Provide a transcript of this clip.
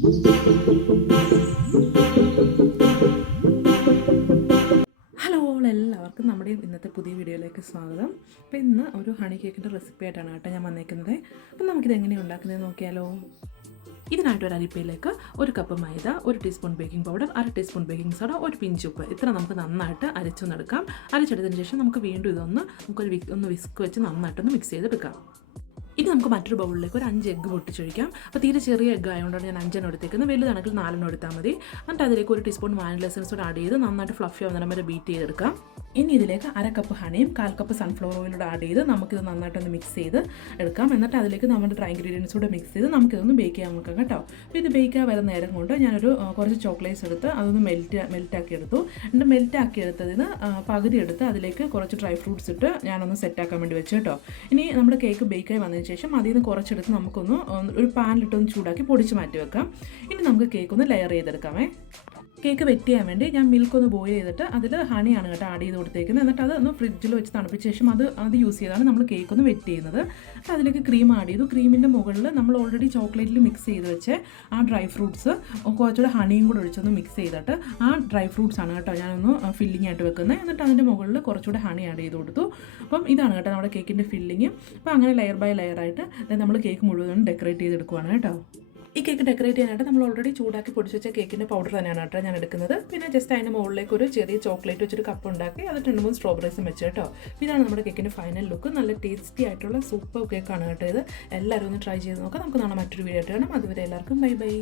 Hello എല്ലാവർക്കും നമ്മുടെ ഇന്നത്തെ പുതിയ വീഡിയോയിലേക്ക് സ്വാഗതം. അപ്പോൾ ഇന്ന് ഒരു ഹണി കേക്കിൻ്റെ റെസിപ്പി ആയിട്ടാണ് കേട്ടോ ഞാൻ വന്നേക്കുന്നത്. അപ്പം നമുക്കിത് എങ്ങനെയാണ് ഉണ്ടാക്കുന്നത് നോക്കിയാലോ. ഇതിനായിട്ട് ഒരു അരിപ്പയിലേക്ക് 1 കപ്പ് മൈദ, 1 teaspoon baking powder, 1/2 teaspoon baking soda, 1 pinch ഉപ്പ്, ഇത്ര നമുക്ക് നന്നായിട്ട് അരച്ചൊന്നെടുക്കാം. അരച്ചെടുത്തതിന് ശേഷം നമുക്ക് വീണ്ടും ഇതൊന്ന് ഒന്ന് വിസ്ക് വെച്ച് നന്നായിട്ടൊന്ന് മിക്സ് ചെയ്തെടുക്കാം. ഇനി നമുക്ക് മറ്റൊരു ബൗളിലേക്ക് ഒരു 5 എഗ്ഗ് പൊട്ടിച്ചൊഴിക്കാം. അപ്പോൾ തീരെ ചെറിയ എഗ്ഗ് ആയതുകൊണ്ടാണ് ഞാൻ 5 എടുത്തേക്കുന്നത്. വലുതാണെങ്കിൽ 4 എടുത്താൽ മതി. എന്നിട്ട് അതിലേക്ക് 1 ടീസ്പൂൺ വാനില എസൻസ് കൂടെ ആഡ് ചെയ്ത് നന്നായിട്ട് ഫ്ലഫി ആവുന്ന വരെ ബീറ്റ് ചെയ്തെടുക്കാം. ഇനി ഇതിലേക്ക് 1/2 കപ്പ് ഹണിയും 1/4 കപ്പ് സൺഫ്ലവർ ഓയിലൂടെ ആഡ് ചെയ്ത് നമുക്കിത് നന്നായിട്ടൊന്ന് മിക്സ് ചെയ്ത് എടുക്കാം. എന്നിട്ട് അതിലേക്ക് നമ്മുടെ ഡ്രൈ ഇൻഗ്രീഡിയൻസ് കൂടെ മിക്സ് ചെയ്ത് നമുക്കിതൊന്ന് ബേക്ക് ചെയ്യാൻ നോക്കാം കേട്ടോ. അപ്പോൾ ഇത് ബേക്ക് ചെയ്യാൻ വരുന്ന നേരം കൊണ്ട് ഞാനൊരു കുറച്ച് ചോക്ലേറ്റ്സ് എടുത്ത് അതൊന്ന് മെൽറ്റാക്കി എടുത്തു. എന്നിട്ട് മെൽറ്റാക്കി എടുത്തതിന് പകുതി എടുത്ത് അതിലേക്ക് കുറച്ച് ഡ്രൈ ഫ്രൂട്ട്സ് ഇട്ട് ഞാനൊന്ന് സെറ്റാക്കാൻ വേണ്ടി വെച്ചു കേട്ടോ. ഇനി നമ്മുടെ കേക്ക് ബേക്കായി വന്നതിന് ശേഷം അതിൽ നിന്ന് കുറച്ചെടുത്ത് നമുക്കൊന്ന് ഒരു പാനിലിട്ടൊന്ന് ചൂടാക്കി പൊടിച്ച് മാറ്റി വെക്കാം. ഇനി നമുക്ക് കേക്ക് ഒന്ന് ലെയർ ചെയ്തെടുക്കാമേ. കേക്ക് വെറ്റ് ചെയ്യാൻ വേണ്ടി ഞാൻ മിൽക്ക് ഒന്ന് ബോയിൽ ചെയ്തിട്ട് അതിൽ ഹണിയാണ് കേട്ടോ ആഡ് ചെയ്ത് കൊടുത്തേക്കുന്നത്. എന്നിട്ട് അത് ഒന്ന് ഫ്രിഡ്ജിൽ വെച്ച് തണുപ്പിച്ച ശേഷം അത് യൂസ് ചെയ്താണ് നമ്മൾ കേക്ക് ഒന്ന് വെറ്റ് ചെയ്യുന്നത്. അപ്പോൾ അതിലേക്ക് ക്രീം ആഡ് ചെയ്തു. ക്രീമിൻ്റെ മുകളിൽ നമ്മൾ ഓൾറെഡി ചോക്ലേറ്റിൽ മിക്സ് ചെയ്ത് വെച്ച് ആ ഡ്രൈ ഫ്രൂട്ട്സ് കുറച്ചുകൂടെ ഹണിയും കൂടെ ഒഴിച്ചൊന്ന് മിക്സ് ചെയ്തിട്ട് ആ ഡ്രൈ ഫ്രൂട്ട്സ് ആണ് കേട്ടോ ഞാനൊന്ന് ഫില്ലിംഗ് ആയിട്ട് വെക്കുന്നത്. എന്നിട്ട് അതിൻ്റെ മുകളിൽ കുറച്ചുകൂടെ ഹണി ആഡ് ചെയ്ത് കൊടുത്തു. അപ്പം ഇതാണ് കേട്ടോ നമ്മുടെ കേക്കിൻ്റെ ഫില്ലിങ്. അപ്പോൾ അങ്ങനെ ലെയർ ബൈ ലെയർ ആയിട്ട് നമ്മൾ കേക്ക് മുഴുവൻ ഡെക്കറേറ്റ് ചെയ്തെടുക്കുവാണ് കേട്ടോ. ഈ കേക്ക് ഡെക്കറേറ്റ് ചെയ്യാനായിട്ട് നമ്മൾ ഓൾറെഡി ചൂടാക്കി പൊടിച്ച് വെച്ച കേക്കിൻ്റെ പൗഡർ തന്നെയാണ് കേട്ടോ ഞാൻ എടുക്കുന്നത്. പിന്നെ ജസ്റ്റ് അതിൻ്റെ മുകളിലേക്ക് ഒരു ചെറിയ ചോക്ലേറ്റ് വെച്ചൊരു കപ്പ് ഉണ്ടാക്കി അത് 2-3 സ്ട്രോബെറീസും വെച്ച് കേട്ടോ. ഇതാണ് നമ്മുടെ കേക്കിൻ്റെ ഫൈനൽ ലുക്ക്. നല്ല ടേസ്റ്റി ആയിട്ടുള്ള സൂപ്പർ കേക്കാണ് കേട്ടോ ഇത്. എല്ലാവരും ഒന്ന് ട്രൈ ചെയ്ത് നോക്കാം. നമുക്ക് നാളെ മറ്റൊരു വീഡിയോ ആയിട്ട് കാണാം. അതുവരെ എല്ലാവർക്കും ബൈ ബൈ.